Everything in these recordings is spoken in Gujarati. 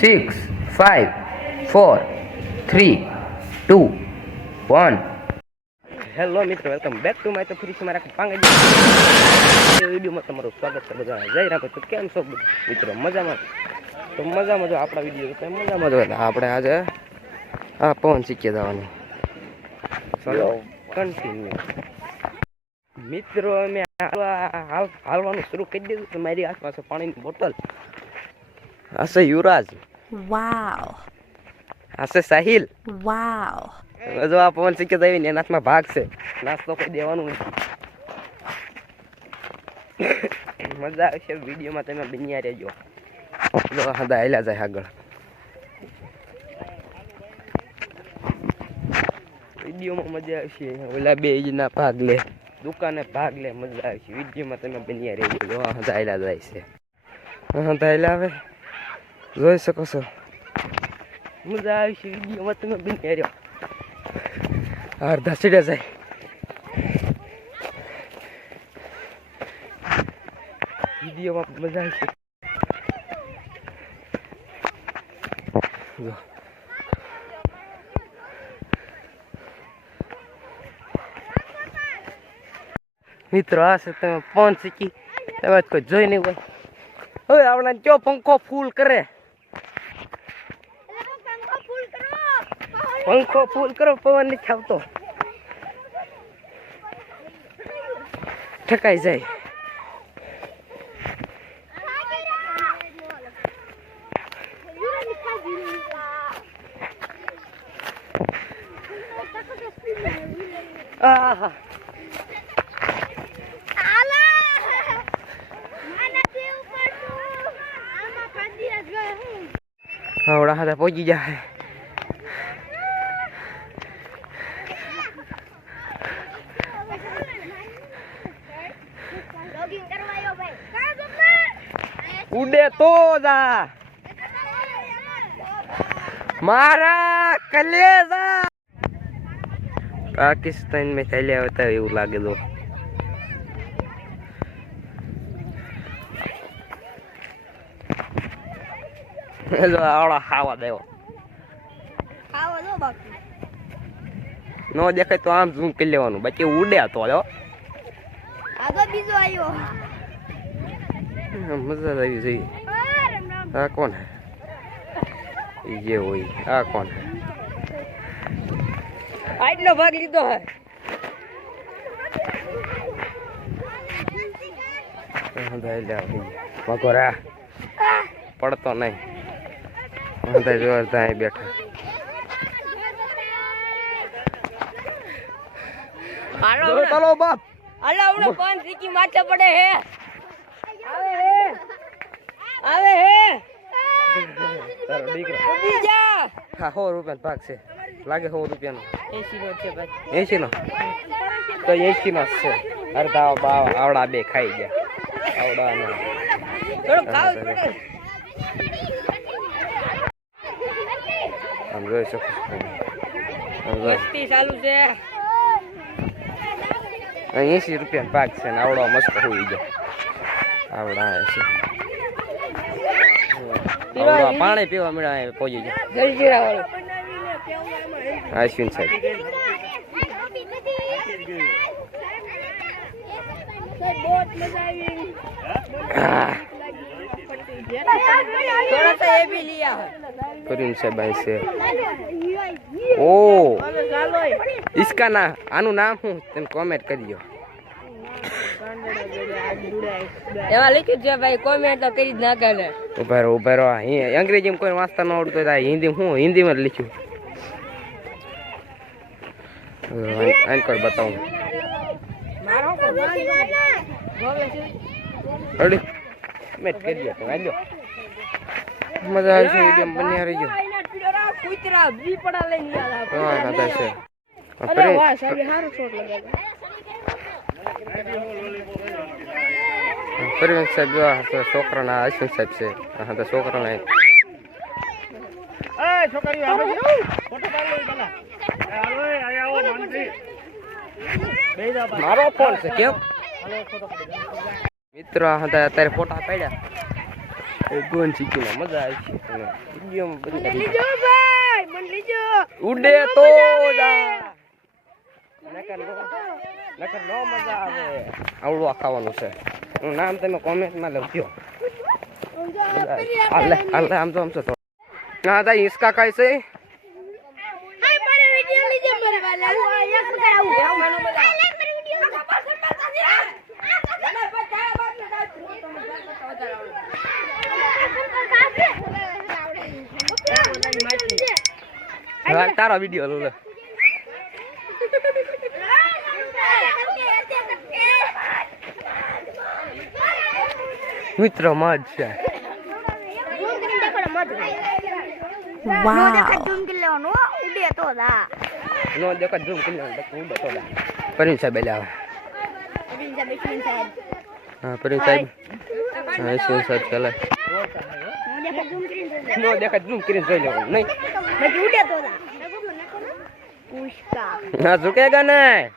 6 5 4 3 2 1. હેલો મિત્રો, વેલકમ બેક ટુ માય તો ફરી છે મારા પાંગા વિડીયોમાં તમારું સ્વાગત છે. બધા જય રામ. તો કેમ છો મિત્રો? મજામાં? તો મજામાં જો આપણા વિડીયો તો મજામાં જો. આપણે આજે આ પવન શીખી જવાનું. ચલો કન્ટિન્યુ મિત્રો. અમે હાલવાનું શરૂ કરી દીધું તો મારી આસપાસ પાણીની બોટલ. આ છે યુવરાજ. વાવ. આ છે સાહિલ. વાવ. જો આ પવન શીખી જાય ને એના હાથમાં ભાગ છે. નાસ્તો કોઈ દેવાનું નથી. મજા આવશે વિડીયોમાં, તમે બન્યા રહેજો. જો હદા હેલા જાય આગળ. વિડીયોમાં મજા આવશે. ઓલા બે ના ભાગ લે, દુકાને ભાગ લે, મજા આવશે. વિડીયોમાં તમે બન્યા રહેજો. જો હદા હેલા જાય છે. હદા હેલા આવે જોઈ શકો છો. મજા આવશે વિડીયોમાં, તમે બન્યા રહ્યો. અડધા સીડે જાય. વિડીયોમાં મજા આવશે. જો મિત્રો, આ છે તમે પવન શીખી તમે કોઈ જોઈ નહીં હોય. હવે આપણા કયો પંખો ફૂલ કરે, પંખો ફૂલ કરો. પવન નથી આવતો, ઠકાઈ જાય. આહા હવડા હાથે પહોંચી જાય. ઉડે તો જા મારા કલેજા. પાકિસ્તાન में ચાલ્યા આવતા એવું લાગે તો. આવડા ખાવા દેવો નો દેખાય તો આમ ઝૂમ કરી લેવાનું. બાકી ઉડે તો બીજો મજા આવી જઈ. આ કોણ હે? ये હોય આ કોણ હે? આટલો ભાગ લીધો હે. મગોરા પડતો નહીં. જોરદાર બેઠા. ચલો બાપ. અલા ઉડો પાન શીખી માથે પડે હે. આવે હે તારો દીકરો ઉડી જા. હા 100 રૂપિયા ભાગ છે. લાગે 100 રૂપિયાનો. 80 નો છે ભાઈ. 80 નો તો 80 નો છે. અડધા આવડા બે ખાઈ ગયા. આવડા ને થોડું ખાવ પડે. આમ જોઈ શકો છો. મસ્તી ચાલુ છે. 80 રૂપિયા ભાગ છે ને આવડો મસ્ત હોઈ ગયો. આવડા છે. પાણી પીવા મળ્યા પહોંચી જાય. જલજીરા વાળો અશ્વિન સાહેબ. થોડા सा ये भी लिया करीम साहब ऐसे. ओ इसका ना આનું નામ શું તમે કોમેન્ટ કરજો. એમાં લખ્યું છે ભાઈ, કોમેન્ટ તો કરી જ નાખે ને. ઉભા રહો. અંગ્રેજીમાં કોઈ વાંચતા ન આવડતું હોય હિન્દીમાં હિન્દીમાં લખ્યું. આન્કર બતાવું. રેડી મેટ કરી દો તો આજો. મજા આવશે વિડીયો બન્યા રહીજો. કૂતરા બી પડા લઈને આલા. હા દાદા છે. અરે વાહ સાહેબ હારું શોટ લગાવ્યો. પરવીન સાહેબ છોકરાના અશ્વિન સાહેબ છે. હા તો છોકરાના છોકરીઓ ફોટો પાડી પેલા. મારો ફોન છે કેમ મિત્રો? અત્યારે ફોટા પાડ્યા. કોણ શીખીને મજા આવશે અને વિડીયોમાં બધું મને લીજો ભાઈ, મને લીજો. ઉડે તો જા નકર નો મજા આવે. આવડું ખાવાનું છે. હું નામ તમે કોમેન્ટમાં લખજો. હાલે આમ તો થોડું હા તા હિસકા ખાય છે. હાય મારો વિડિયો લીજો મારા વાલા. હું એક કરાવું. એવું મને મજા આવે. તારો વિડીયો લો લે. મિત્રો મજ છે. નો દેખા ઝૂમ કરી લેવાનું ઉડે તો દા. પરિણ સાહેબ એટલે આવે. હા પરિણ સાહેબ. હા શું સાહેબ ચાલે. નો દેખા ઝૂમ કરીને જોઈ લેવાનું નહીં. हाँ झुकेगा नहीं.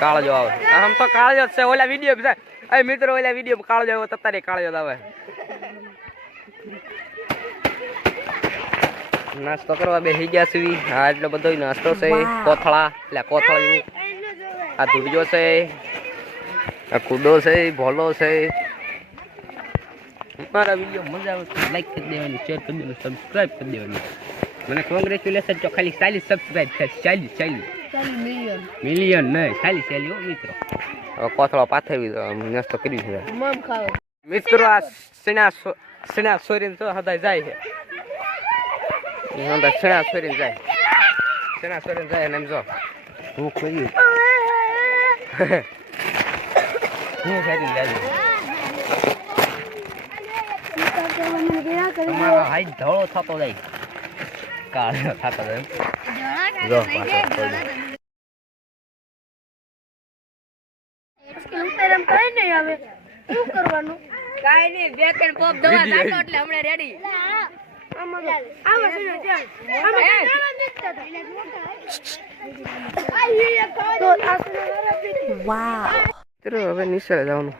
કાળો જો આવે. આમ તો કાળો જ છે. ઓલા વિડીયો એ મિત્રો ઓલા વિડીયો કાળો જ આવ્યો તતારે કાળો જ આવે. નાસ્તો કરવા બેસી ગયા છે. હા એટલો બધો નાસ્તો છે. કોથળા એટલે કોથળા આ ધૂળિયો છે. આ કુડો છે. ભોલો છે. મારા વિડીયો મજા આવે તો લાઈક કરી દેવાની, શેર કરી દેવાની, સબસ્ક્રાઇબ કરી દેવાની. મને કોંગ્રેચ્યુલેશન જો ખાલી 40 સબસ્ક્રાઇબ છે. 40 મિલિયન નહીં 40 હો મિત્રો. હવે કોથળો પાથરવી દો. નાસ્તો કરી છે મિત્રો. આ સિના સોરીને તો હદાય જાય છે. હદાય સિના સોરીને જાય અને એમ જો ભૂખ લાગી. હું ફેરી જાય તમારો હાઈ ધોળો થતો જાય, કાળો થતો જાય. જો કાઈ નહીં, બે ત્રણ પોપ દવા નાખો એટલે હમણાં રેડી. હવે નિશાળે જવાનું.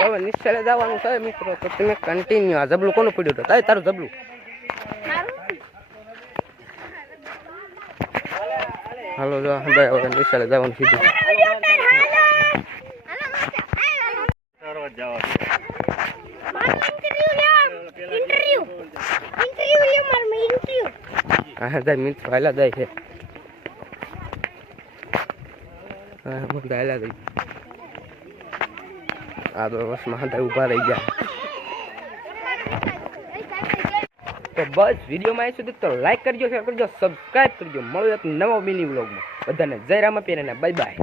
હવે નિશાળે જવાનું છે મિત્રો. તો તમે કન્ટિન્યુ. આ જબલું કોનું પડ્યું હતું? તારું જબલું. હાલો જો ભાઈ હવે નિશાળે જવાનું સીધું. હા જાય મિત્રો હાલા જાય છે. હા મગ હાલા જાય. આ તો બસમાં હતા ઊભા રહી ગયા. તો બસ વિડીયોમાં આવી સુધી તો લાઈક કરજો, શેર કરજો, સબસ્ક્રાઇબ કરજો. મળ્યો એક નવો મિની વ્લોગમાં. બધાને જય રામાપીર અને બાય બાય.